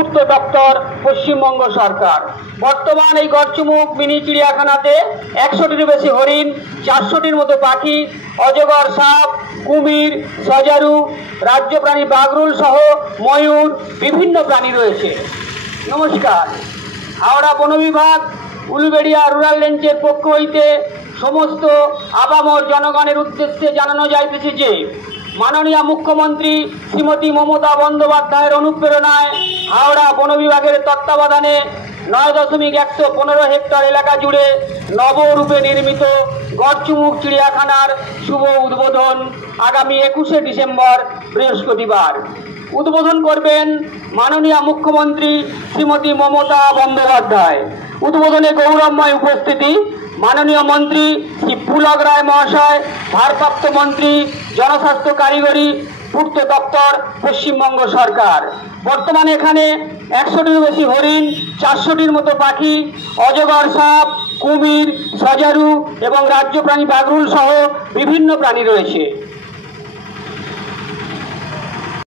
পূর্ত দপ্তর পশ্চিমবঙ্গ সরকার। বর্তমান এই গড়চুমুক মিনি চিড়িয়াখানাতে 100টির বেশি হরিণ, 400টির মতো পাখি, অজগর সাপ, কুমির, সজারু, রাজ্য প্রাণী বাগরুল সহ ময়ূর, বিভিন্ন প্রাণী রয়েছে। নমস্কার। হাওড়া বন বিভাগ উলুবেড়িয়া রুরাল রেঞ্জের পক্ষ হইতে সমস্ত আপামর জনগণের উদ্দেশ্যে জানানো যাইতেছে যে মাননীয় মুখ্যমন্ত্রী শ্রীমতী মমতা বন্দ্যোপাধ্যায়ের অনুপ্রেরণায় হাওড়া বন বিভাগের তত্ত্বাবধানে 9.115 হেক্টর এলাকা জুড়ে নবরূপে নির্মিত গড়চুমুক চিড়িয়াখানার শুভ উদ্বোধন আগামী 21শে ডিসেম্বর বৃহস্পতিবার। উদ্বোধন করবেন মাননীয় মুখ্যমন্ত্রী শ্রীমতী মমতা বন্দ্যোপাধ্যায়। উদ্বোধনে গৌরবময় উপস্থিতি মাননীয় মন্ত্রী শ্রী পুলক রায় মহাশয়, ভারপ্রাপ্ত মন্ত্রী জনস্বাস্থ্য কারিগরি পূর্ত দপ্তর পশ্চিমবঙ্গ সরকার। বর্তমানে এখানে 100টির বেশি হরিণ, 400টির মতো পাখি, অজগর সাপ, কুমির, সজারু এবং রাজ্য প্রাণী বাগরুল সহ বিভিন্ন প্রাণী রয়েছে।